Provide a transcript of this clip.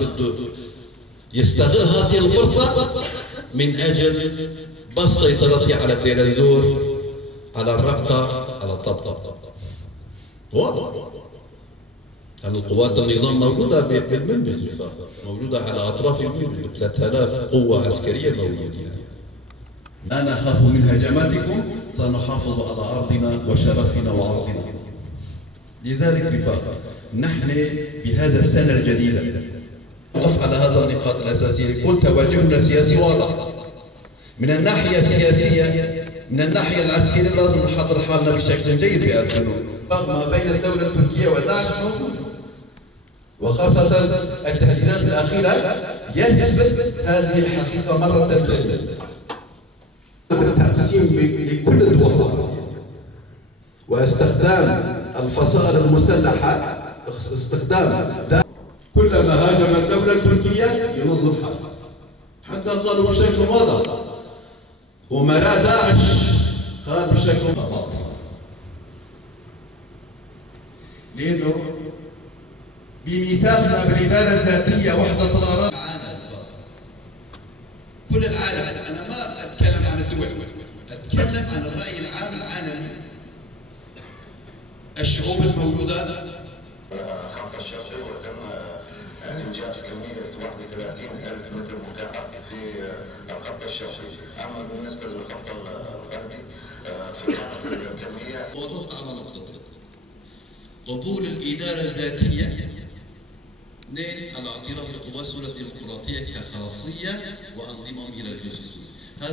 بده يستغل هذه الفرصة من أجل بس سيطرته على التلفزيون، على الرقة، على الطبطب. واضح. القوات النظام موجودة بالمنبج، موجودة على أطراف المنبج، 3000 قوة عسكرية موجودة. لا نخاف من هجماتكم، سنحافظ على أرضنا وشرفنا وعرضنا. لذلك نحن بهذا السنة الجديدة نقف على هذا النقاط الأساسية. يكون توجهنا السياسي واضح. من الناحية السياسية، من الناحية العسكرية لازم نحضر حالنا بشكل جيد في الجنوب. ما بين الدولة التركية وداعش وخاصة التهديدات الأخيرة يثبت هذه الحقيقة مرة ثانية. التقسيم لكل الدول العربية واستخدام الفصائل المسلحة، استخدام كلما هاجم الدولة التركية ينظم حالها. حتى قالوا بشكل واضح أمراء داعش قالوا بشكل واضح، لأنه بميثاقنا بالإدارة الذاتية وحدة الأراضي كل العالم. أنا ما أتكلم عن الدول، أتكلم عن الرأي العام العالمي. الشعوب الموجودة الخط الشرقي وتم إنجاز كمية 31,000 متر مكعب في الخط الشرقي. أما بالنسبة للخط الغربي فكانت الكمية. وضغط على نقطة قبول الإدارة الذاتية. 2. الاعتراف بقوى الديمقراطية كخاصية وانضمام إلى الجيش السوري.